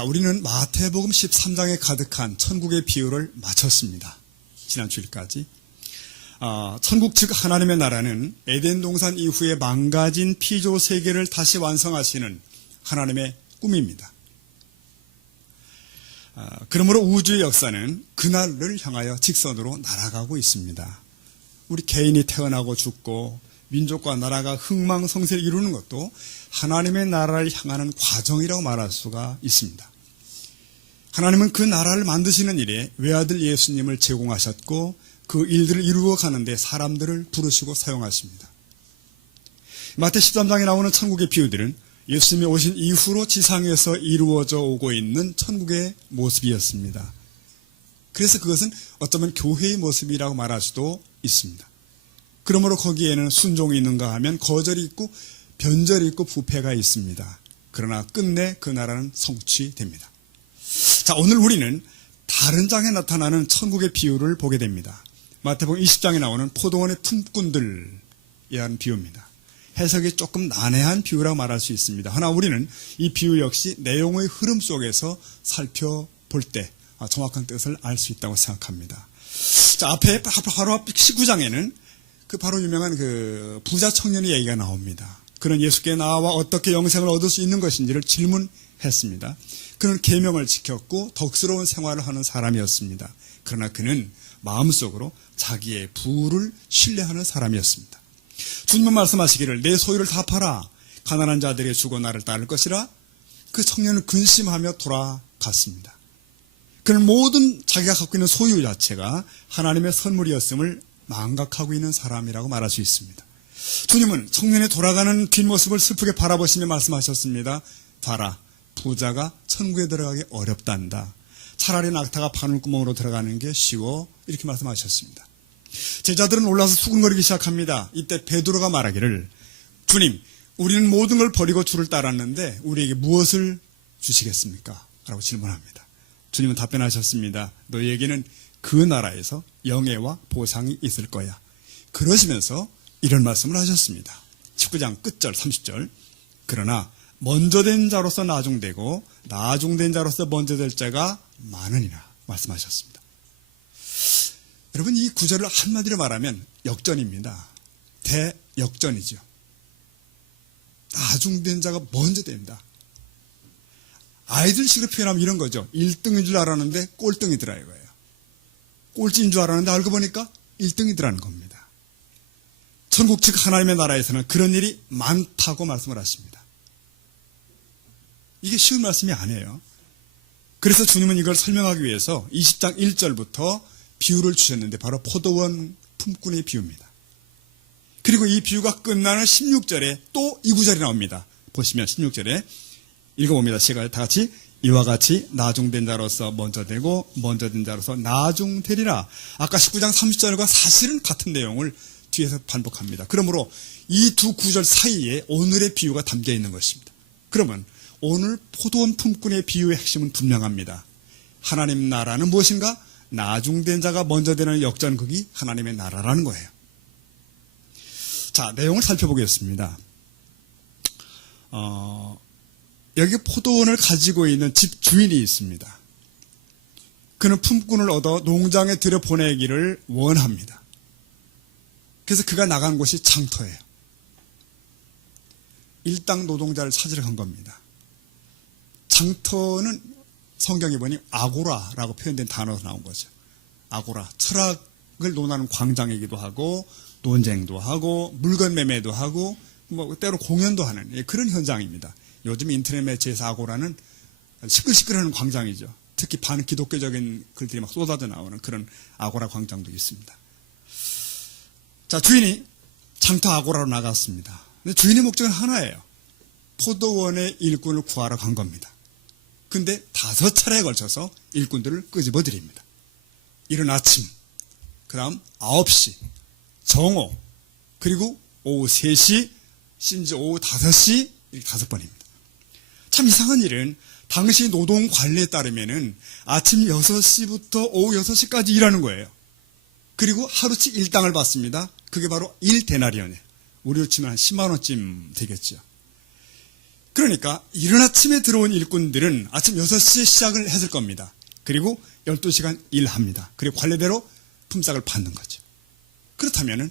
자, 우리는 마태복음 13장에 가득한 천국의 비유를 마쳤습니다. 지난 주일까지. 천국 즉 하나님의 나라는 에덴 동산 이후에 망가진 피조 세계를 다시 완성하시는 하나님의 꿈입니다. 그러므로 우주의 역사는 그날을 향하여 직선으로 날아가고 있습니다. 우리 개인이 태어나고 죽고 민족과 나라가 흥망성쇠를 이루는 것도 하나님의 나라를 향하는 과정이라고 말할 수가 있습니다. 하나님은 그 나라를 만드시는 일에 외아들 예수님을 제공하셨고 그 일들을 이루어 가는데 사람들을 부르시고 사용하십니다. 마태 13장에 나오는 천국의 비유들은 예수님이 오신 이후로 지상에서 이루어져 오고 있는 천국의 모습이었습니다. 그래서 그것은 어쩌면 교회의 모습이라고 말할 수도 있습니다. 그러므로 거기에는 순종이 있는가 하면 거절이 있고 변절이 있고 부패가 있습니다. 그러나 끝내 그 나라는 성취됩니다. 자, 오늘 우리는 다른 장에 나타나는 천국의 비유를 보게 됩니다. 마태복음 20장에 나오는 포도원의 품꾼들이라는 비유입니다. 해석이 조금 난해한 비유라고 말할 수 있습니다. 하나 우리는 이 비유 역시 내용의 흐름 속에서 살펴볼 때 정확한 뜻을 알 수 있다고 생각합니다. 자, 앞에 바로 앞 19장에는 그 바로 유명한 그 부자 청년의 얘기가 나옵니다. 그는 예수께 나와 어떻게 영생을 얻을 수 있는 것인지를 질문했습니다. 그는 계명을 지켰고 덕스러운 생활을 하는 사람이었습니다. 그러나 그는 마음속으로 자기의 부를 신뢰하는 사람이었습니다. 주님은 말씀하시기를 내 소유를 다 팔아 가난한 자들에게 주고 나를 따를 것이라. 그 청년은 근심하며 돌아갔습니다. 그는 모든 자기가 갖고 있는 소유 자체가 하나님의 선물이었음을 망각하고 있는 사람이라고 말할 수 있습니다. 주님은 청년이 돌아가는 뒷모습을 슬프게 바라보시며 말씀하셨습니다. 봐라, 부자가 천국에 들어가기 어렵단다. 차라리 낙타가 바늘구멍으로 들어가는 게 쉬워. 이렇게 말씀하셨습니다. 제자들은 올라서 수군거리기 시작합니다. 이때 베드로가 말하기를 주님, 우리는 모든 걸 버리고 주를 따랐는데 우리에게 무엇을 주시겠습니까? 라고 질문합니다. 주님은 답변하셨습니다. 너희에게는 그 나라에서 영예와 보상이 있을 거야. 그러시면서 이런 말씀을 하셨습니다. 19장 끝절 30절. 그러나 먼저 된 자로서 나중되고 나중된 자로서 먼저 될 자가 많으니라 말씀하셨습니다. 여러분, 이 구절을 한마디로 말하면 역전입니다. 대역전이죠. 나중된 자가 먼저 됩니다. 아이들식으로 표현하면 이런 거죠. 1등인 줄 알았는데 꼴등이더라 이거예요. 꼴찌인 줄 알았는데 알고 보니까 1등이더라는 겁니다. 천국 즉 하나님의 나라에서는 그런 일이 많다고 말씀을 하십니다. 이게 쉬운 말씀이 아니에요. 그래서 주님은 이걸 설명하기 위해서 20장 1절부터 비유를 주셨는데 바로 포도원 품꾼의 비유입니다. 그리고 이 비유가 끝나는 16절에 또 이 구절이 나옵니다. 보시면 16절에 읽어봅니다. 제가 다 같이 이와 같이 나중된 자로서 먼저 되고 먼저 된 자로서 나중되리라. 아까 19장 30절과 사실은 같은 내용을 뒤에서 반복합니다. 그러므로 이 두 구절 사이에 오늘의 비유가 담겨 있는 것입니다. 그러면 오늘 포도원 품꾼의 비유의 핵심은 분명합니다. 하나님 나라는 무엇인가? 나중된 자가 먼저 되는 역전극이 하나님의 나라라는 거예요. 자, 내용을 살펴보겠습니다. 여기 포도원을 가지고 있는 집 주인이 있습니다. 그는 품꾼을 얻어 농장에 들여보내기를 원합니다. 그래서 그가 나간 곳이 장터예요. 일당 노동자를 찾으러 간 겁니다. 장터는 성경에 보니 아고라라고 표현된 단어가 나온 거죠. 아고라, 철학을 논하는 광장이기도 하고 논쟁도 하고 물건 매매도 하고 뭐 때로 공연도 하는 그런 현장입니다. 요즘 인터넷 매체에서 아고라는 시끌시끌하는 광장이죠. 특히 반기독교적인 글들이 막 쏟아져 나오는 그런 아고라 광장도 있습니다. 자, 주인이 장터 아고라로 나갔습니다. 근데 주인의 목적은 하나예요. 포도원의 일꾼을 구하러 간 겁니다. 근데 5차례에 걸쳐서 일꾼들을 끄집어 드립니다. 이른 아침, 그 다음 9시, 정오, 그리고 오후 3시, 심지어 오후 5시, 이렇게 5번입니다. 참 이상한 일은 당시 노동 관리에 따르면은 아침 6시부터 오후 6시까지 일하는 거예요. 그리고 하루치 일당을 받습니다. 그게 바로 1데나리온이에요. 우리로 치면 한 10만 원쯤 되겠죠. 그러니까 이른 아침에 들어온 일꾼들은 아침 6시에 시작을 했을 겁니다. 그리고 12시간 일합니다. 그리고 관례대로 품삯을 받는 거죠. 그렇다면은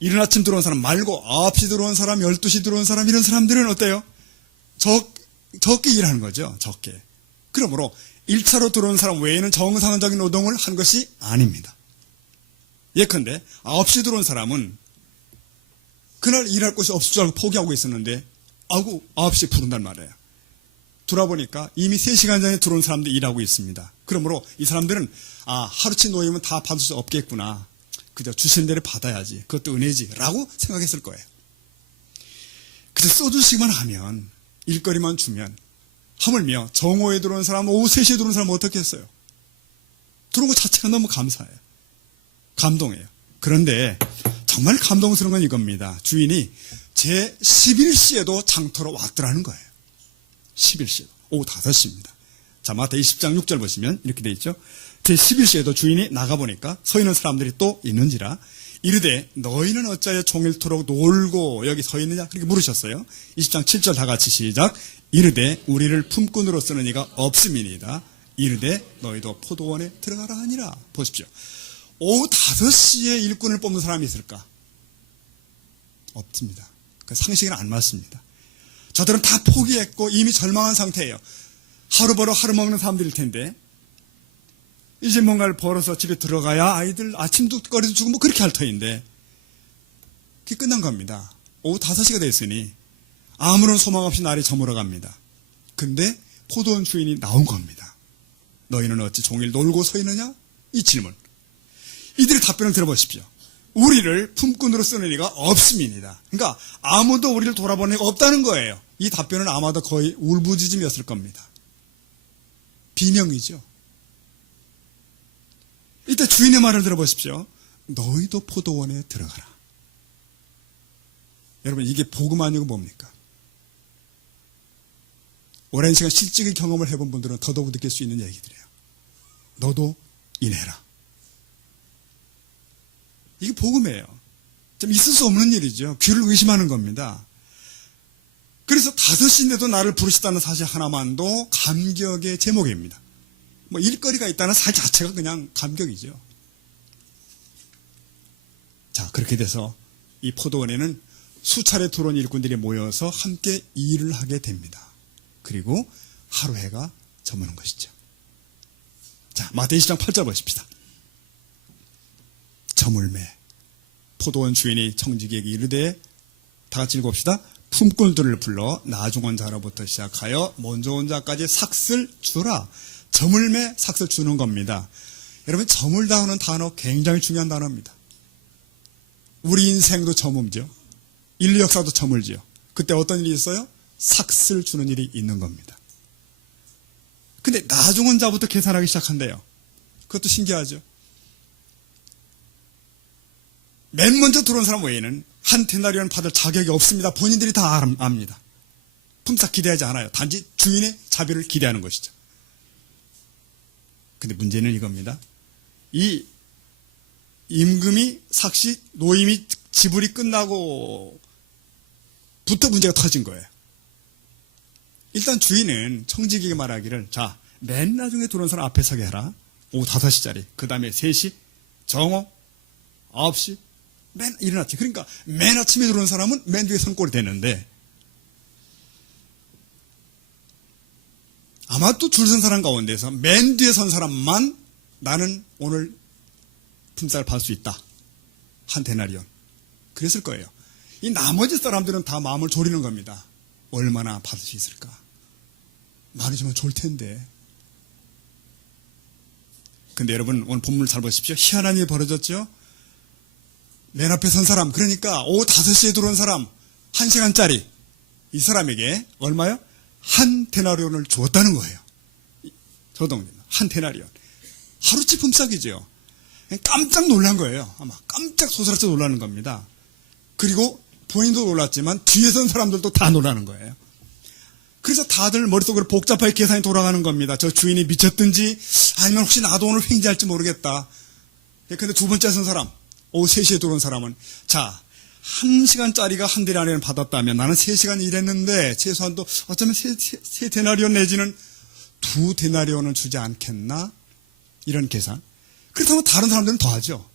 이른 아침 들어온 사람 말고 9시 들어온 사람, 12시 들어온 사람, 이런 사람들은 어때요? 적게 일하는 거죠. 적게. 그러므로 1차로 들어온 사람 외에는 정상적인 노동을 한 것이 아닙니다. 예컨대 9시 들어온 사람은 그날 일할 곳이 없을 줄 알고 포기하고 있었는데 9시에 부른단 말이에요. 돌아보니까 이미 3시간 전에 들어온 사람들이 일하고 있습니다. 그러므로 이 사람들은 하루치 노임은 다 받을 수 없겠구나. 그저 주신 대로 받아야지. 그것도 은혜지. 라고 생각했을 거예요. 그저 써주시기만 하면, 일거리만 주면, 하물며 정오에 들어온 사람, 오후 3시에 들어온 사람은 어떻게 했어요? 들어온 것 자체가 너무 감사해요. 감동해요. 그런데 정말 감동스러운 건 이겁니다. 주인이 제 11시에도 장터로 왔더라는 거예요. 11시에도. 오후 5시입니다. 자, 마태 20장 6절 보시면 이렇게 돼 있죠. 제 11시에도 주인이 나가보니까 서 있는 사람들이 또 있는지라 이르되 너희는 어찌하여 종일토록 놀고 여기 서 있느냐? 그렇게 물으셨어요. 20장 7절 다 같이 시작. 이르되 우리를 품꾼으로 쓰는 이가 없음이니이다. 이르되 너희도 포도원에 들어가라 하니라. 보십시오. 오후 5시에 일꾼을 뽑는 사람이 있을까? 없습니다. 그 상식에는 안 맞습니다. 저들은 다 포기했고 이미 절망한 상태예요. 하루 벌어 하루 먹는 사람들일 텐데 이제 뭔가를 벌어서 집에 들어가야 아이들 아침도 거리도 주고 뭐 그렇게 할 터인데 그게 끝난 겁니다. 오후 5시가 됐으니 아무런 소망 없이 날이 저물어 갑니다. 근데 포도원 주인이 나온 겁니다. 너희는 어찌 종일 놀고 서 있느냐? 이 질문. 이들의 답변을 들어보십시오. 우리를 품꾼으로 쓰는 이가 없음이니다. 그러니까 아무도 우리를 돌아보는 이가 없다는 거예요. 이 답변은 아마도 거의 울부짖음이었을 겁니다. 비명이죠. 이때 주인의 말을 들어보십시오. 너희도 포도원에 들어가라. 여러분 이게 복음 아니고 뭡니까? 오랜 시간 실직의 경험을 해본 분들은 더더욱 느낄 수 있는 얘기들이에요. 너도 일해라. 이게 복음이에요. 좀 있을 수 없는 일이죠. 귀를 의심하는 겁니다. 그래서 5시인데도 나를 부르셨다는 사실 하나만도 감격의 제목입니다. 뭐 일거리가 있다는 사실 자체가 그냥 감격이죠. 자, 그렇게 돼서 이 포도원에는 수차례 들어온 일꾼들이 모여서 함께 일을 하게 됩니다. 그리고 하루 해가 저무는 것이죠. 자, 마태 20장 8절 보십시다. 저물매 포도원 주인이 청지기에게 이르되 다 같이 읽어봅시다. 품꾼들을 불러 나중 온 자로부터 시작하여 먼저 온 자까지 삭슬 주라. 저물매 삭슬 주는 겁니다. 여러분 저물다 하는 단어 굉장히 중요한 단어입니다. 우리 인생도 저물죠. 인류 역사도 저물죠. 그때 어떤 일이 있어요? 삭슬 주는 일이 있는 겁니다. 근데 나중 온 자부터 계산하기 시작한대요. 그것도 신기하죠. 맨 먼저 들어온 사람 외에는 한 데나리온 받을 자격이 없습니다. 본인들이 다 압니다. 품삯 기대하지 않아요. 단지 주인의 자비를 기대하는 것이죠. 근데 문제는 이겁니다. 이 임금이 삭시 노임이 지불이 끝나고 부터 문제가 터진 거예요. 일단 주인은 청지기에게 말하기를 자, 맨 나중에 들어온 사람 앞에 서게 해라. 오후 5시짜리. 그 다음에 3시, 정오, 9시, 맨 이른 아침. 그러니까 맨 아침에 들어온 사람은 맨 뒤에 선꼴이 되는데 아마 또 줄 선 사람 가운데서 맨 뒤에 선 사람만 나는 오늘 품삯을 받을 수 있다. 한 데나리온. 그랬을 거예요. 이 나머지 사람들은 다 마음을 졸이는 겁니다. 얼마나 받을 수 있을까? 많이 주면 좋을 텐데. 근데 여러분 오늘 본문을 잘 보십시오. 희한한 일이 벌어졌죠? 맨 앞에 선 사람, 그러니까 오후 5시에 들어온 사람 1시간짜리 이 사람에게 얼마요? 한 데나리온을 주었다는 거예요. 저동님 한 데나리온. 하루치 품삯이죠. 깜짝 놀란 거예요. 아마 깜짝 소스라쳐 놀라는 겁니다. 그리고 본인도 놀랐지만 뒤에 선 사람들도 다 놀라는 거예요. 그래서 다들 머릿속으로 복잡하게 계산이 돌아가는 겁니다. 저 주인이 미쳤든지 아니면 혹시 나도 오늘 횡재할지 모르겠다. 근데 두 번째 선 사람 오후 3시에 들어온 사람은 자, 1시간짜리가 한 데나리온 받았다면 나는 3시간 일했는데 최소한도 어쩌면 세 데나리온 내지는 2데나리온은 주지 않겠나? 이런 계산. 그렇다면 다른 사람들은 더 하죠.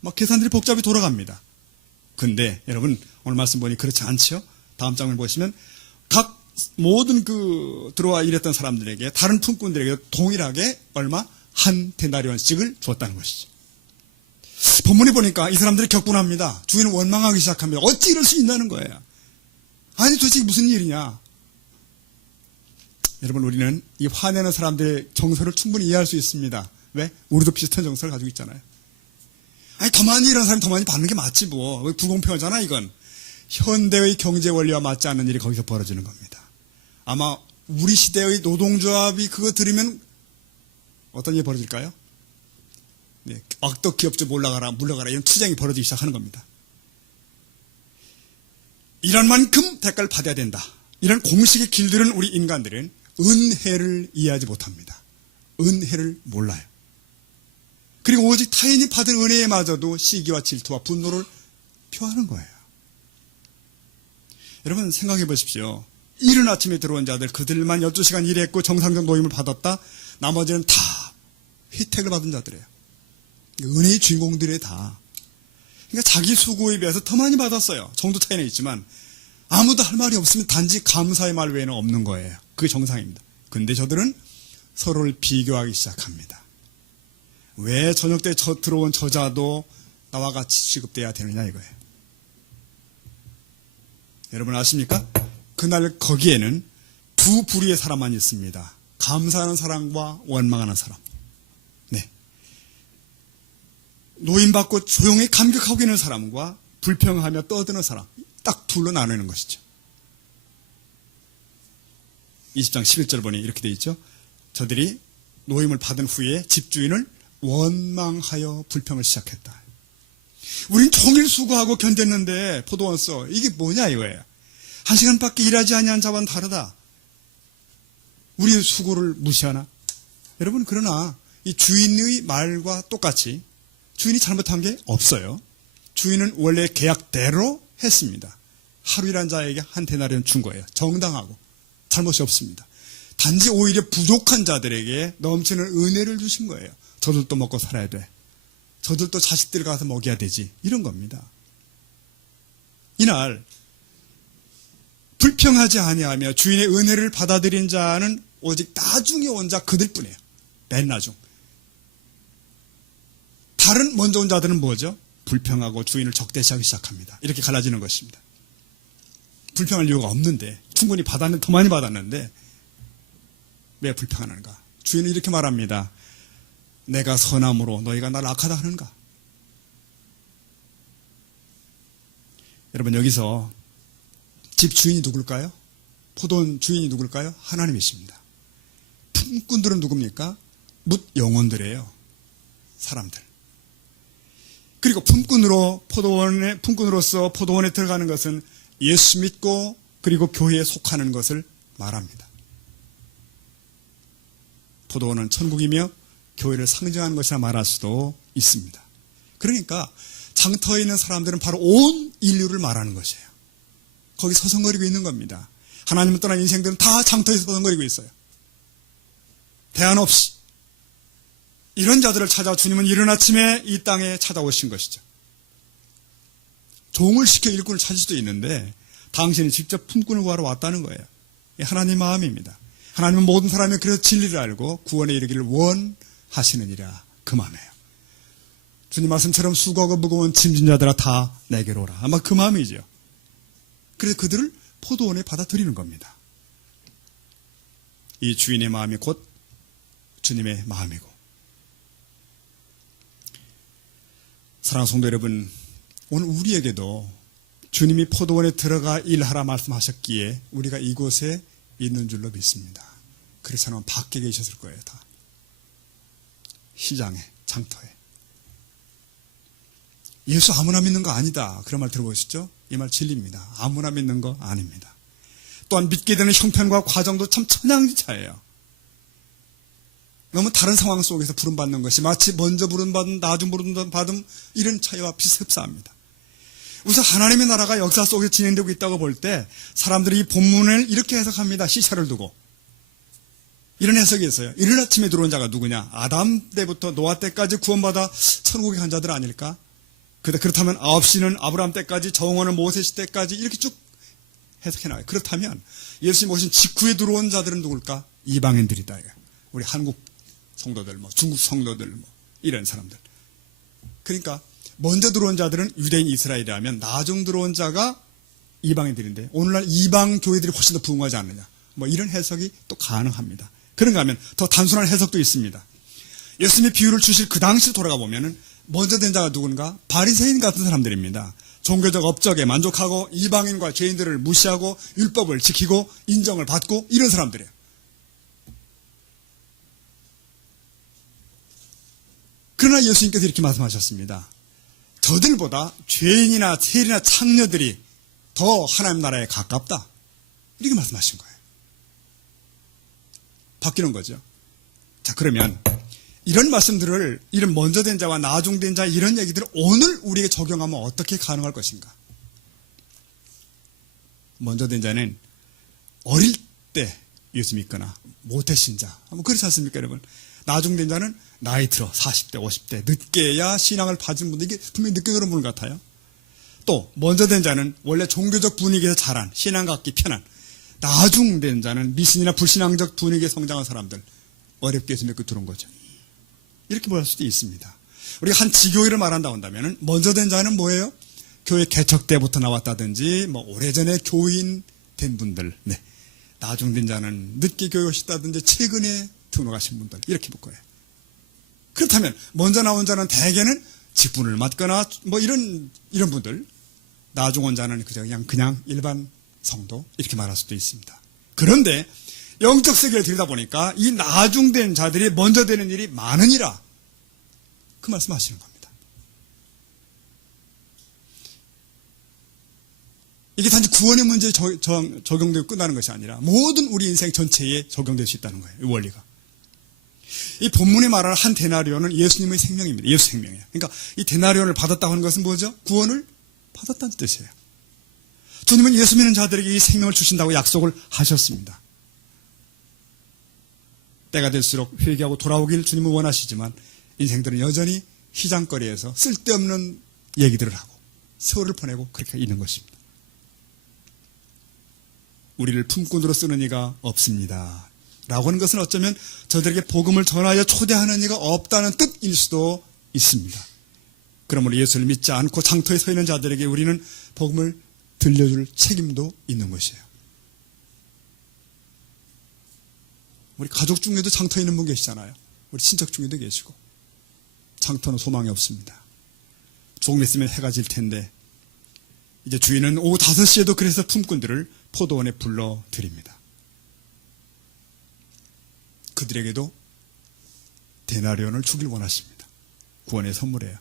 막 계산들이 복잡히 돌아갑니다. 근데 여러분 오늘 말씀 보니 그렇지 않죠? 다음 장을 보시면 각 모든 들어와 일했던 사람들에게 다른 품꾼들에게 동일하게 얼마? 1데나리온씩을 줬다는 것이죠. 본문에 보니까 이 사람들이 격분합니다. 주인은 원망하기 시작합니다. 어찌 이럴 수 있다는 거예요. 아니 도대체 무슨 일이냐. 여러분 우리는 이 화내는 사람들의 정서를 충분히 이해할 수 있습니다. 왜? 우리도 비슷한 정서를 가지고 있잖아요. 아니 더 많이 일하는 사람이 더 많이 받는 게 맞지 뭐. 불공평하잖아 이건. 현대의 경제 원리와 맞지 않는 일이 거기서 벌어지는 겁니다. 아마 우리 시대의 노동조합이 그거 들으면 어떤 일이 벌어질까요? 네, 악덕 기업주 물러가라 이런 투쟁이 벌어지기 시작하는 겁니다. 일한 만큼 대가를 받아야 된다. 이런 공식에 길들은 우리 인간들은 은혜를 이해하지 못합니다. 은혜를 몰라요. 그리고 오직 타인이 받은 은혜에마저도 시기와 질투와 분노를 표하는 거예요. 여러분 생각해 보십시오. 이른 아침에 들어온 자들 그들만 12시간 일했고 정상적 노임을 받았다. 나머지는 다 혜택을 받은 자들이에요. 은혜의 주인공들이 다. 그러니까 자기 수고에 비해서 더 많이 받았어요. 정도 차이는 있지만 아무도 할 말이 없으면 단지 감사의 말 외에는 없는 거예요. 그게 정상입니다. 근데 저들은 서로를 비교하기 시작합니다. 왜 저녁 때 들어온 저자도 나와 같이 취급돼야 되느냐 이거예요. 여러분 아십니까? 그날 거기에는 두 부류의 사람만 있습니다. 감사하는 사람과 원망하는 사람. 네. 노임받고 조용히 감격하고 있는 사람과 불평하며 떠드는 사람. 딱 둘로 나누는 것이죠. 20장 11절 보니 이렇게 되어 있죠. 저들이 노임을 받은 후에 집주인을 원망하여 불평을 시작했다. 우린 종일 수고하고 견뎠는데 포도원 써. 이게 뭐냐 이거예요. 1시간밖에 일하지 아니한 자와는 다르다. 우리의 수고를 무시하나? 여러분 그러나 이 주인의 말과 똑같이 주인이 잘못한 게 없어요. 주인은 원래 계약대로 했습니다. 하루 일한 자에게 1데나리온 준 거예요. 정당하고 잘못이 없습니다. 단지 오히려 부족한 자들에게 넘치는 은혜를 주신 거예요. 저들도 먹고 살아야 돼. 저들도 자식들 가서 먹여야 되지. 이런 겁니다. 이날 불평하지 아니하며 주인의 은혜를 받아들인 자는 오직 나중에 온 자 그들뿐이에요. 맨 나중. 다른 먼저 온 자들은 뭐죠? 불평하고 주인을 적대시하기 시작합니다. 이렇게 갈라지는 것입니다. 불평할 이유가 없는데 충분히 받았는데 더 많이 받았는데 왜 불평하는가? 주인은 이렇게 말합니다. 내가 선함으로 너희가 나를 악하다 하는가? 여러분 여기서 집 주인이 누굴까요? 포도원 주인이 누굴까요? 하나님이십니다. 품꾼들은 누굽니까? 뭇 영혼들이에요. 사람들. 그리고 품꾼으로서 포도원에 들어가는 것은 예수 믿고 그리고 교회에 속하는 것을 말합니다. 포도원은 천국이며 교회를 상징하는 것이라 말할 수도 있습니다. 그러니까 장터에 있는 사람들은 바로 온 인류를 말하는 것이에요. 거기 서성거리고 있는 겁니다. 하나님을 떠난 인생들은 다 장터에서 서성거리고 있어요. 대안 없이. 이런 자들을 찾아 주님은 이른 아침에 이 땅에 찾아오신 것이죠. 종을 시켜 일꾼을 찾을 수도 있는데 당신이 직접 품꾼을 구하러 왔다는 거예요. 하나님 마음입니다. 하나님은 모든 사람이 그래서 진리를 알고 구원에 이르기를 원하시느니라. 그 마음이에요. 주님 말씀처럼 수고하고 무거운 짐진 자들아 다 내게로 오라. 아마 그 마음이죠. 그래서 그들을 포도원에 받아들이는 겁니다. 이 주인의 마음이 곧 주님의 마음이고. 사랑하는 성도 여러분, 오늘 우리에게도 주님이 포도원에 들어가 일하라 말씀하셨기에 우리가 이곳에 있는 줄로 믿습니다. 그렇지 않으면 밖에 계셨을 거예요. 다. 시장에, 장터에. 예수 아무나 믿는 거 아니다. 그런 말 들어보셨죠? 이 말 진리입니다. 아무나 믿는 거 아닙니다. 또한 믿게 되는 형편과 과정도 참 천양지차예요. 너무 다른 상황 속에서 부름받는 것이 마치 먼저 부름받은 나중 부름받은 이런 차이와 비슷합니다. 우선 하나님의 나라가 역사 속에 진행되고 있다고 볼 때 사람들이 이 본문을 이렇게 해석합니다. 시차를 두고. 이런 해석이 있어요. 이른 아침에 들어온 자가 누구냐? 아담 때부터 노아 때까지 구원받아 천국에 간 자들 아닐까? 그렇다면 9시는 아브라함 때까지, 정원은 모세시 때까지 이렇게 쭉 해석해 나와요. 그렇다면 예수님 오신 직후에 들어온 자들은 누굴까? 이방인들이다. 우리 한국 성도들, 중국 성도들, 이런 사람들. 그러니까 먼저 들어온 자들은 유대인 이스라엘이라면 나중 들어온 자가 이방인들인데 오늘날 이방 교회들이 훨씬 더 부흥하지 않느냐. 이런 해석이 또 가능합니다. 그런가 하면 더 단순한 해석도 있습니다. 예수님이 비유를 주실 그 당시 돌아가 보면은 먼저 된 자가 누군가? 바리새인 같은 사람들입니다. 종교적 업적에 만족하고 이방인과 죄인들을 무시하고 율법을 지키고 인정을 받고 이런 사람들이에요. 그러나 예수님께서 이렇게 말씀하셨습니다. 저들보다 죄인이나 세리나 창녀들이 더 하나님 나라에 가깝다. 이렇게 말씀하신 거예요. 바뀌는 거죠. 자, 그러면 이런 말씀들을, 이런 먼저 된 자와 나중 된 자 이런 얘기들을 오늘 우리에게 적용하면 어떻게 가능할 것인가? 먼저 된 자는 어릴 때 예수 믿거나 모태신자, 그렇지 않습니까, 여러분? 나중 된 자는 나이 들어 40대, 50대 늦게야 신앙을 받은 분들, 이게 분명히 늦게 그런 분 같아요. 또 먼저 된 자는 원래 종교적 분위기에서 자란, 신앙 갖기 편한, 나중 된 자는 미신이나 불신앙적 분위기에 성장한 사람들, 어렵게 예수 믿고 들어온 거죠. 이렇게 볼 수도 있습니다. 우리가 한 지교회를 말한다고 한다면 먼저 된 자는 뭐예요? 교회 개척 때부터 나왔다든지 오래전에 교인 된 분들, 네. 나중 된 자는 늦게 교회 오셨다든지 최근에 등록하신 분들, 이렇게 볼 거예요. 그렇다면 먼저 나온 자는 대개는 직분을 맡거나 이런 분들, 나중 온 자는 그냥 일반 성도, 이렇게 말할 수도 있습니다. 그런데 영적 세계를 들여다 보니까 이 나중된 자들이 먼저 되는 일이 많으니라, 그 말씀하시는 겁니다. 이게 단지 구원의 문제에 적용되고 끝나는 것이 아니라 모든 우리 인생 전체에 적용될 수 있다는 거예요. 이 원리가. 이 본문이 말하는 한 데나리온은 예수님의 생명입니다. 예수 생명이에요. 그러니까 이 데나리온을 받았다고 하는 것은 뭐죠? 구원을 받았다는 뜻이에요. 주님은 예수 믿는 자들에게 이 생명을 주신다고 약속을 하셨습니다. 때가 될수록 회개하고 돌아오길 주님은 원하시지만 인생들은 여전히 휘장거리에서 쓸데없는 얘기들을 하고 세월을 보내고 그렇게 있는 것입니다. 우리를 품꾼으로 쓰는 이가 없습니다. 라고 하는 것은 어쩌면 저들에게 복음을 전하여 초대하는 이가 없다는 뜻일 수도 있습니다. 그러므로 예수를 믿지 않고 장터에 서 있는 자들에게 우리는 복음을 들려줄 책임도 있는 것이에요. 우리 가족 중에도 장터에 있는 분 계시잖아요. 우리 친척 중에도 계시고. 장터는 소망이 없습니다. 조금 있으면 해가 질 텐데 이제 주인은 오후 5시에도 그래서 품꾼들을 포도원에 불러드립니다. 그들에게도 데나리온을 주길 원하십니다. 구원의 선물이에요.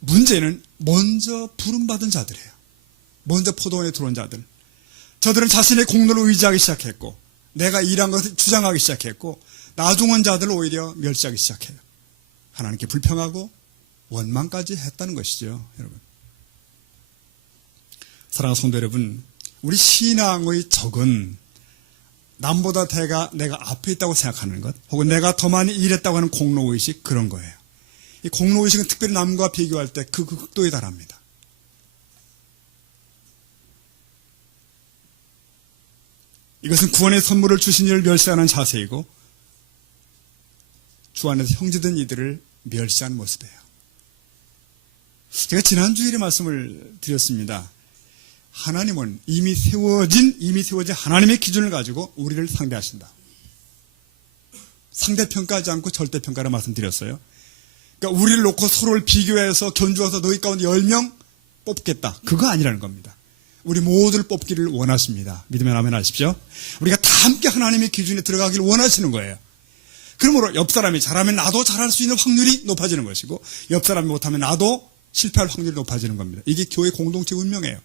문제는 먼저 부름받은 자들이에요. 먼저 포도원에 들어온 자들. 저들은 자신의 공로를 의지하기 시작했고 내가 일한 것을 주장하기 시작했고 나중 온 자들을 오히려 멸시하기 시작해요. 하나님께 불평하고 원망까지 했다는 것이죠. 여러분, 사랑하는 성도 여러분, 우리 신앙의 적은 남보다 내가 앞에 있다고 생각하는 것, 혹은 내가 더 많이 일했다고 하는 공로의식, 그런 거예요. 이 공로의식은 특별히 남과 비교할 때 그 극도에 달합니다. 이것은 구원의 선물을 주신 이를 멸시하는 자세이고 주 안에서 형제된 이들을 멸시한 모습이에요. 제가 지난 주일에 말씀을 드렸습니다. 하나님은 이미 세워진 하나님의 기준을 가지고 우리를 상대하신다. 상대평가하지 않고 절대평가를 말씀드렸어요. 그러니까 우리를 놓고 서로를 비교해서 견주어서 너희 가운데 10명 뽑겠다. 그거 아니라는 겁니다. 우리 모두를 뽑기를 원하십니다. 믿으면 아멘 하십시오. 우리가 다 함께 하나님의 기준에 들어가기를 원하시는 거예요. 그러므로 옆 사람이 잘하면 나도 잘할 수 있는 확률이 높아지는 것이고 옆 사람이 못하면 나도 실패할 확률이 높아지는 겁니다. 이게 교회 공동체 운명이에요.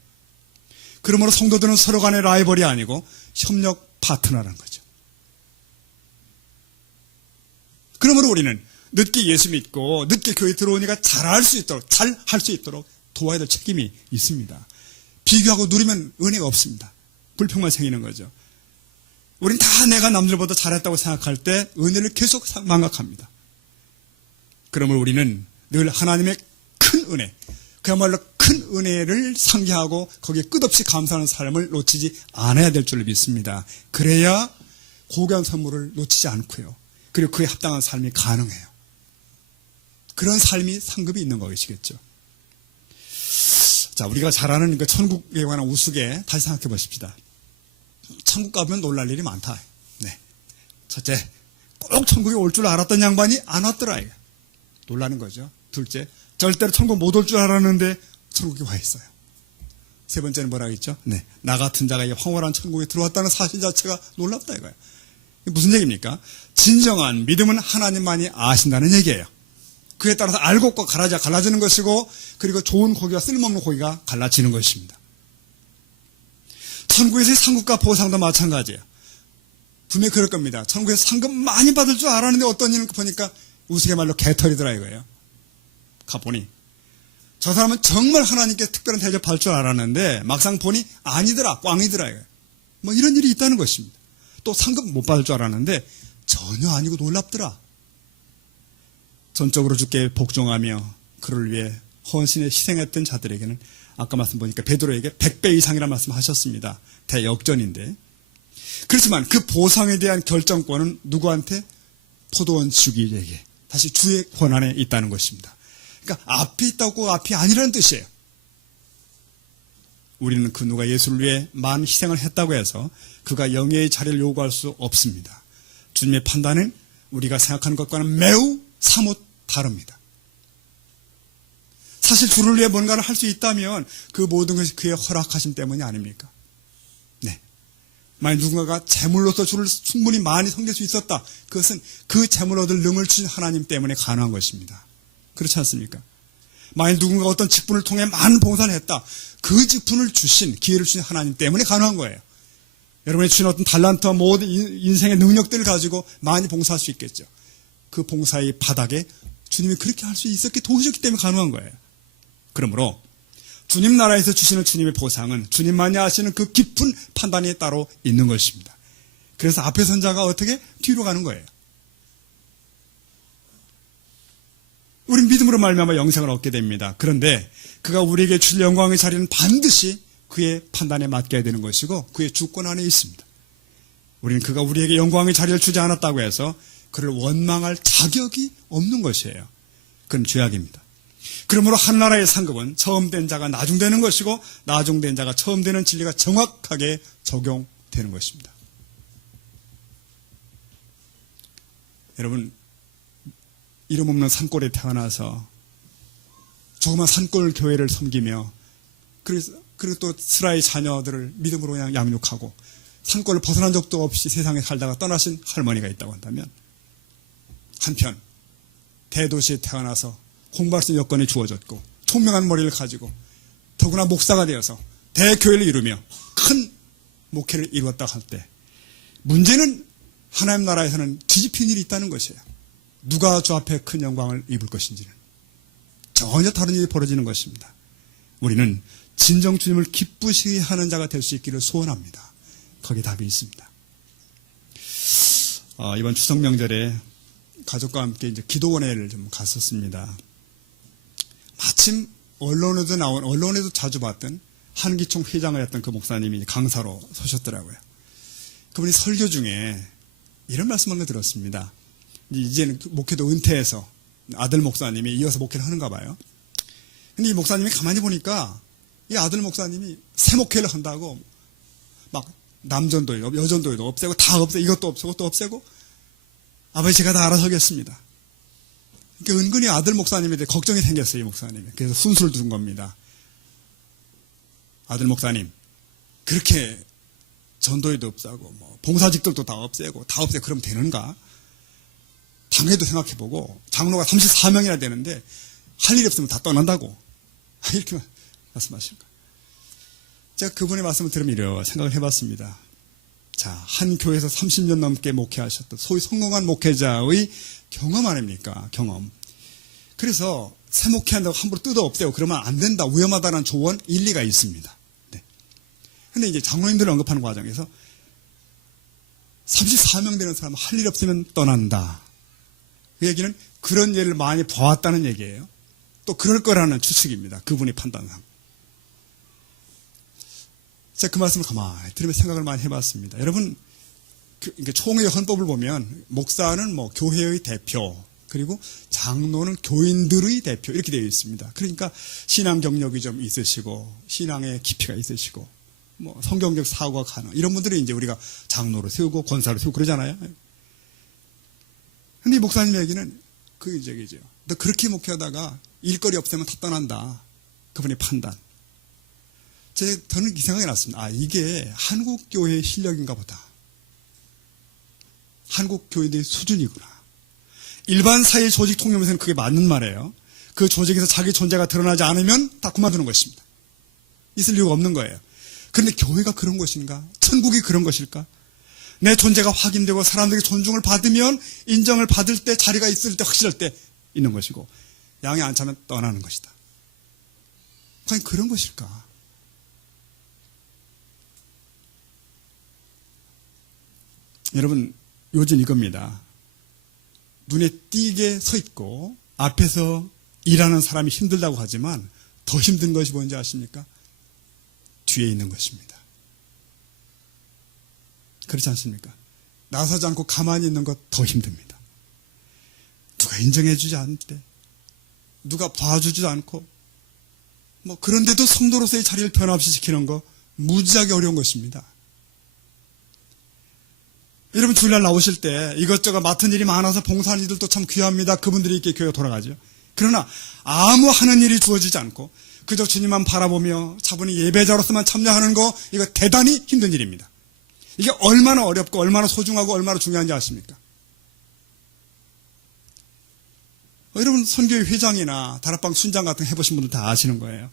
그러므로 성도들은 서로 간의 라이벌이 아니고 협력 파트너라는 거죠. 그러므로 우리는 늦게 예수 믿고 늦게 교회 들어오니까 잘할 수 있도록 도와야 될 책임이 있습니다. 비교하고 누리면 은혜가 없습니다. 불평만 생기는 거죠. 우린 다 내가 남들보다 잘했다고 생각할 때 은혜를 계속 망각합니다. 그러므로 우리는 늘 하나님의 큰 은혜, 그야말로 큰 은혜를 상기하고 거기에 끝없이 감사하는 삶을 놓치지 않아야 될 줄로 믿습니다. 그래야 고귀한 선물을 놓치지 않고요. 그리고 그에 합당한 삶이 가능해요. 그런 삶이 상급이 있는 것이겠죠. 자, 우리가 잘 아는 그 천국에 관한 우스개 다시 생각해 보십시다. 천국 가면 놀랄 일이 많다. 네. 첫째, 꼭 천국에 올 줄 알았던 양반이 안 왔더라. 놀라는 거죠. 둘째, 절대로 천국 못 올 줄 알았는데 천국에 와 있어요. 세 번째는 뭐라고 했죠? 네. 나 같은 자가 이 황홀한 천국에 들어왔다는 사실 자체가 놀랍다 이거예요. 이게 무슨 얘기입니까? 진정한 믿음은 하나님만이 아신다는 얘기예요. 그에 따라서 알곡과 가라지가 갈라지는 것이고, 그리고 좋은 고기와 쓸모없는 고기가 갈라지는 것입니다. 천국에서의 상급과 보상도 마찬가지예요. 분명히 그럴 겁니다. 천국에서 상급 많이 받을 줄 알았는데 어떤 일을 보니까 우스갯말로 개털이더라 이거예요. 가보니 저 사람은 정말 하나님께 특별한 대접할 줄 알았는데 막상 보니 아니더라, 꽝이더라 이거예요. 뭐 이런 일이 있다는 것입니다. 또 상급 못 받을 줄 알았는데 전혀 아니고 놀랍더라. 전적으로 주께 복종하며 그를 위해 헌신에 희생했던 자들에게는 아까 말씀 보니까 베드로에게 100배 이상이라는 말씀하셨습니다. 대역전인데. 그렇지만 그 보상에 대한 결정권은 누구한테? 포도원 주기에게, 다시 주의 권한에 있다는 것입니다. 그러니까 앞이 있다고 앞이 아니라는 뜻이에요. 우리는 그 누가 예수를 위해 많은 희생을 했다고 해서 그가 영예의 자리를 요구할 수 없습니다. 주님의 판단은 우리가 생각하는 것과는 매우 사뭇 다릅니다. 사실 주를 위해 뭔가를 할 수 있다면 그 모든 것이 그의 허락하심 때문이 아닙니까? 네. 만약 누군가가 재물로서 주를 충분히 많이 섬길 수 있었다. 그것은 그 재물 얻을 능을 주신 하나님 때문에 가능한 것입니다. 그렇지 않습니까? 만약 누군가 어떤 직분을 통해 많은 봉사를 했다. 그 직분을 주신, 기회를 주신 하나님 때문에 가능한 거예요. 여러분이 주신 어떤 달란트와 모든 인생의 능력들을 가지고 많이 봉사할 수 있겠죠. 그 봉사의 바닥에 주님이 그렇게 할 수 있었기 도우셨기 때문에 가능한 거예요. 그러므로 주님 나라에서 주시는 주님의 보상은 주님만이 아시는 그 깊은 판단이 따로 있는 것입니다. 그래서 앞에 선 자가 어떻게? 뒤로 가는 거예요. 우린 믿음으로 말미암아 영생을 얻게 됩니다. 그런데 그가 우리에게 줄 영광의 자리는 반드시 그의 판단에 맡겨야 되는 것이고 그의 주권 안에 있습니다. 우리는 그가 우리에게 영광의 자리를 주지 않았다고 해서 그를 원망할 자격이 없는 것이에요. 그건 죄악입니다. 그러므로 한나라의 상급은 처음 된 자가 나중되는 것이고 나중된 자가 처음 되는 진리가 정확하게 적용되는 것입니다. 여러분, 이름 없는 산골에 태어나서 조그만 산골 교회를 섬기며 그리고 또 스라의 자녀들을 믿음으로 그냥 양육하고 산골을 벗어난 적도 없이 세상에 살다가 떠나신 할머니가 있다고 한다면, 한편 대도시에 태어나서 공부할 수 있는 여건이 주어졌고 총명한 머리를 가지고 더구나 목사가 되어서 대교회를 이루며 큰 목회를 이루었다 할 때 문제는 하나님 나라에서는 뒤집힌 일이 있다는 것이에요. 누가 주 앞에 큰 영광을 입을 것인지는 전혀 다른 일이 벌어지는 것입니다. 우리는 진정 주님을 기쁘시게 하는 자가 될 수 있기를 소원합니다. 거기에 답이 있습니다. 이번 추석 명절에 가족과 함께 이제 기도원회를 좀 갔었습니다. 마침 언론에도 자주 봤던 한기총 회장을 했던 그 목사님이 강사로 서셨더라고요. 그분이 설교 중에 이런 말씀을 들었습니다. 이제는 목회도 은퇴해서 아들 목사님이 이어서 목회를 하는가 봐요. 근데 이 목사님이 가만히 보니까 이 아들 목사님이 새 목회를 한다고 막 남전도회도 여전도회도 없애고 다 없애고 이것도 없애고 또 없애고 아버지 제가 다 알아서 하겠습니다. 그러니까 은근히 아들 목사님에 대해 걱정이 생겼어요. 이 목사님이. 그래서 순수를 둔 겁니다. 아들 목사님 그렇게 전도회도 없애고 뭐 봉사직들도 다 없애고 그러면 되는가? 당회도 생각해보고 장로가 34명이나 되는데 할 일이 없으면 다 떠난다고 이렇게 말씀하신 거예요. 제가 그분의 말씀을 들으면 이렇게 생각을 해봤습니다. 자, 한 교회에서 30년 넘게 목회하셨던 소위 성공한 목회자의 경험 아닙니까? 경험. 그래서 세목회한다고 함부로 뜯어 없애고 그러면 안 된다, 위험하다는 조언 일리가 있습니다. 네. 근데 이제 장로님들을 언급하는 과정에서 34명 되는 사람은 할 일 없으면 떠난다. 그 얘기는 그런 예를 많이 봐왔다는 얘기예요. 또 그럴 거라는 추측입니다. 그분의 판단상. 제가 그 말씀을 가만히 들으면서 생각을 많이 해봤습니다. 여러분, 그러니까 총회의 헌법을 보면 목사는 뭐 교회의 대표, 그리고 장로는 교인들의 대표 이렇게 되어 있습니다. 그러니까 신앙 경력이 좀 있으시고 신앙의 깊이가 있으시고 뭐 성경적 사고가 가능 이런 분들이 이제 우리가 장로로 세우고 권사로 세우고 그러잖아요. 근데 이 목사님 얘기는 그 얘기죠. 너 그렇게 목회하다가 일거리 없으면 다 떠난다. 그분의 판단. 저는 이 생각이 났습니다. 아, 이게 한국 교회의 실력인가 보다. 한국 교회의 수준이구나. 일반 사회 조직 통념에서는 그게 맞는 말이에요. 그 조직에서 자기 존재가 드러나지 않으면 다 그만두는 것입니다. 있을 이유가 없는 거예요. 그런데 교회가 그런 것인가? 천국이 그런 것일까? 내 존재가 확인되고 사람들에게 존중을 받으면 인정을 받을 때 자리가 있을 때 확실할 때 있는 것이고 양이 안 차면 떠나는 것이다. 과연 그런 것일까? 여러분, 요즘 이겁니다. 눈에 띄게 서 있고 앞에서 일하는 사람이 힘들다고 하지만 더 힘든 것이 뭔지 아십니까? 뒤에 있는 것입니다. 그렇지 않습니까? 나서지 않고 가만히 있는 것 더 힘듭니다. 누가 인정해 주지 않을 때, 누가 봐주지도 않고, 뭐 그런데도 성도로서의 자리를 변함없이 지키는 거 무지하게 어려운 것입니다. 여러분 주일날 나오실 때 이것저것 맡은 일이 많아서 봉사하는 이들도 참 귀합니다. 그분들이 있게 교회가 돌아가죠. 그러나 아무 하는 일이 주어지지 않고 그저 주님만 바라보며 차분히 예배자로서만 참여하는 거 이거 대단히 힘든 일입니다. 이게 얼마나 어렵고 얼마나 소중하고 얼마나 중요한지 아십니까? 여러분 선교회 회장이나 다락방 순장 같은 거 해보신 분들 다 아시는 거예요.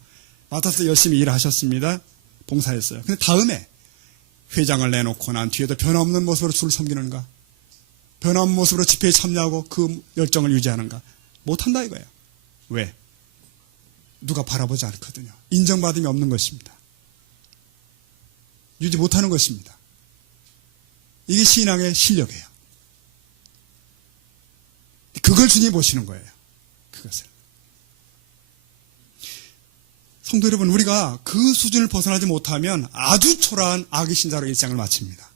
맡아서 열심히 일하셨습니다. 봉사했어요. 근데 다음에 회장을 내놓고 난 뒤에도 변함없는 모습으로 주를 섬기는가? 변함없는 모습으로 집회에 참여하고 그 열정을 유지하는가? 못한다 이거예요. 왜? 누가 바라보지 않거든요. 인정받음이 없는 것입니다. 유지 못하는 것입니다. 이게 신앙의 실력이에요. 그걸 주님이 보시는 거예요. 그것을. 성도 여러분, 우리가 그 수준을 벗어나지 못하면 아주 초라한 악의 신자로 일생을 마칩니다.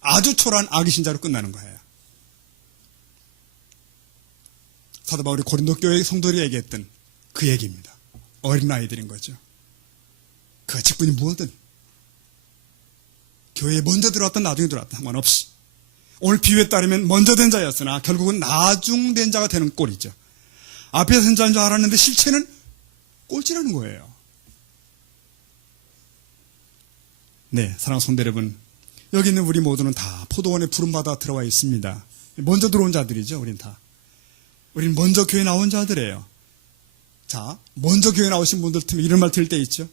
아주 초라한 악의 신자로 끝나는 거예요. 사도 바울이 고린도 교회 성도들이 얘기했던 그 얘기입니다. 어린아이들인 거죠. 그 직분이 무엇든 교회에 먼저 들어왔든 나중에 들어왔든 상관없이 오늘 비유에 따르면 먼저 된 자였으나 결국은 나중된 자가 되는 꼴이죠. 앞에서 된 자인 줄 알았는데 실체는 꼴찌라는 거예요. 네, 사랑하는 성도 여러분, 여기 있는 우리 모두는 다 포도원에 부름받아 들어와 있습니다. 먼저 들어온 자들이죠, 우린 다. 우린 먼저 교회 나온 자들이에요. 자, 먼저 교회 나오신 분들 틈에 이런 말 들을 때 있죠.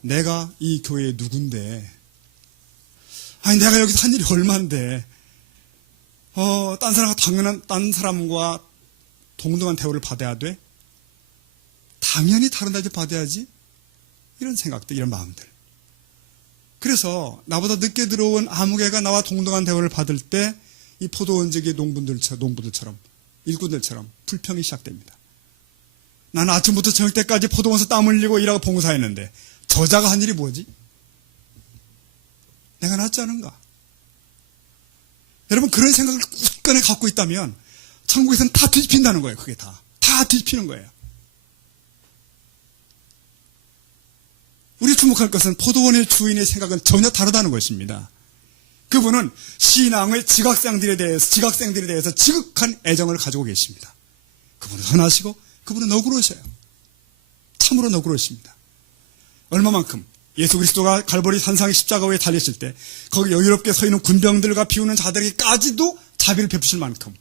내가 이 교회의 누군데, 아니 내가 여기서 한 일이 얼만데, 딴 사람과 동등한 대우를 받아야 돼? 당연히 다른 대접 받아야지. 이런 생각들, 이런 마음들. 그래서 나보다 늦게 들어온 아무개가 나와 동등한 대우를 받을 때 이 포도원지기 농부들처럼 일꾼들처럼 불평이 시작됩니다. 나는 아침부터 저녁 때까지 포도원에서 땀 흘리고 일하고 봉사했는데 저자가 한 일이 뭐지? 내가 낫지 않은가? 여러분 그런 생각을 굳건히 갖고 있다면 천국에서는 다 뒤집힌다는 거예요. 그게 다 뒤집히는 거예요. 우리 주목할 것은 포도원의 주인의 생각은 전혀 다르다는 것입니다. 그분은 신앙의 지각생들에 대해서 지극한 애정을 가지고 계십니다. 그분은 선하시고 그분은 너그러우셔요. 참으로 너그러우십니다. 얼마만큼 예수 그리스도가 갈보리 산상의 십자가 위에 달리실 때 거기 여유롭게 서 있는 군병들과 비우는 자들에게까지도 자비를 베푸실 만큼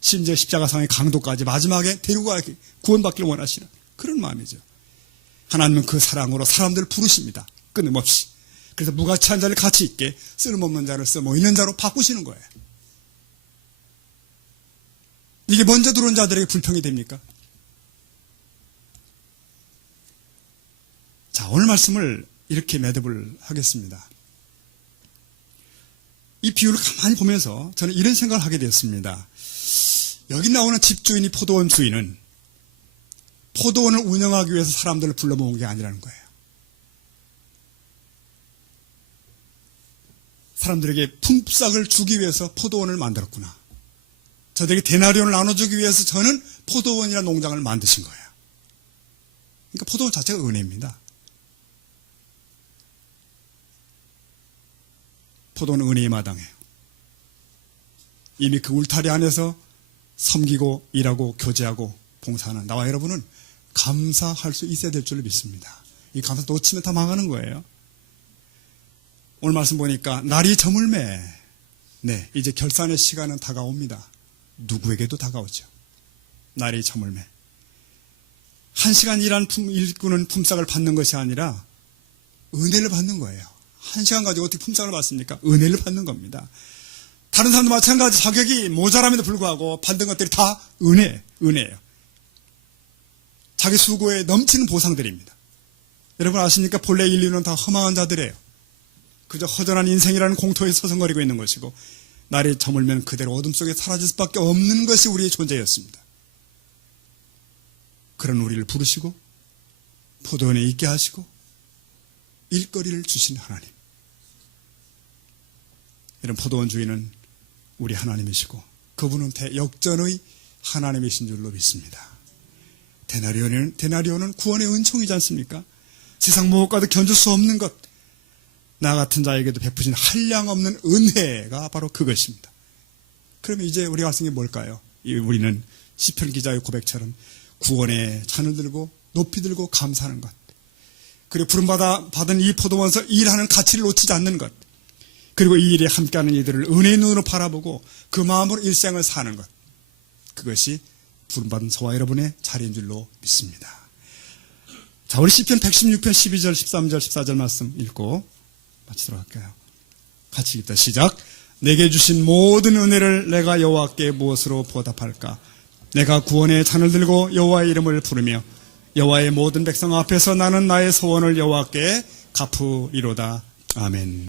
심지어 십자가상의 강도까지 마지막에 데리고 가기 구원받기를 원하시는 그런 마음이죠. 하나님은 그 사랑으로 사람들을 부르십니다. 끊임없이. 그래서 무가치한 자를 가치 있게 쓸모없는 자를 쓸모 있는 자로 바꾸시는 거예요. 이게 먼저 들어온 자들에게 불평이 됩니까? 자, 오늘 말씀을 이렇게 매듭을 하겠습니다. 이 비유를 가만히 보면서 저는 이런 생각을 하게 되었습니다. 여기 나오는 집주인이 포도원 주인은 포도원을 운영하기 위해서 사람들을 불러 모은 게 아니라는 거예요. 사람들에게 품삯을 주기 위해서 포도원을 만들었구나. 저들에게 데나리온을 나눠주기 위해서 저는 포도원이라는 농장을 만드신 거예요. 그러니까 포도원 자체가 은혜입니다. 포도는 은혜의 마당이에요. 이미 그 울타리 안에서 섬기고 일하고 교제하고 봉사하는 나와 여러분은 감사할 수 있어야 될 줄로 믿습니다. 이 감사 놓치면 다 망하는 거예요. 오늘 말씀 보니까 날이 저물매. 네, 이제 결산의 시간은 다가옵니다. 누구에게도 다가오죠. 날이 저물매. 1시간 일한 일꾼은 품삯을 받는 것이 아니라 은혜를 받는 거예요. 1시간 가지고 어떻게 품삯을 받습니까? 은혜를 받는 겁니다. 다른 사람도 마찬가지 자격이 모자람에도 불구하고 받는 것들이 다 은혜예요. 자기 수고에 넘치는 보상들입니다. 여러분 아십니까? 본래 인류는 다 허망한 자들이에요. 그저 허전한 인생이라는 공터에 서성거리고 있는 것이고 날이 저물면 그대로 어둠 속에 사라질 수밖에 없는 것이 우리의 존재였습니다. 그런 우리를 부르시고 포도원에 있게 하시고 일거리를 주신 하나님. 이런 포도원 주인은 우리 하나님이시고 그분은 역전의 하나님이신 줄로 믿습니다. 데나리온은 구원의 은총이지 않습니까? 세상 무엇과도 견줄 수 없는 것, 나 같은 자에게도 베푸신 한량없는 은혜가 바로 그것입니다. 그러면 이제 우리가 할 수 있는 게 뭘까요? 우리는 시편 기자의 고백처럼 구원의 잔을 들고 높이 들고 감사하는 것, 그리고 부름받은 이 포도원에서 일하는 가치를 놓치지 않는 것, 그리고 이 일에 함께하는 이들을 은혜의 눈으로 바라보고 그 마음으로 일생을 사는 것, 그것이 부름받은 저와 여러분의 자리인 줄로 믿습니다. 자, 우리 시편 116편 12절, 13절, 14절 말씀 읽고 마치도록 할까요? 같이 읽다 시작. 내게 주신 모든 은혜를 내가 여호와께 무엇으로 보답할까? 내가 구원의 잔을 들고 여호와의 이름을 부르며 여호와의 모든 백성 앞에서 나는 나의 소원을 여호와께 갚으리로다. 아멘.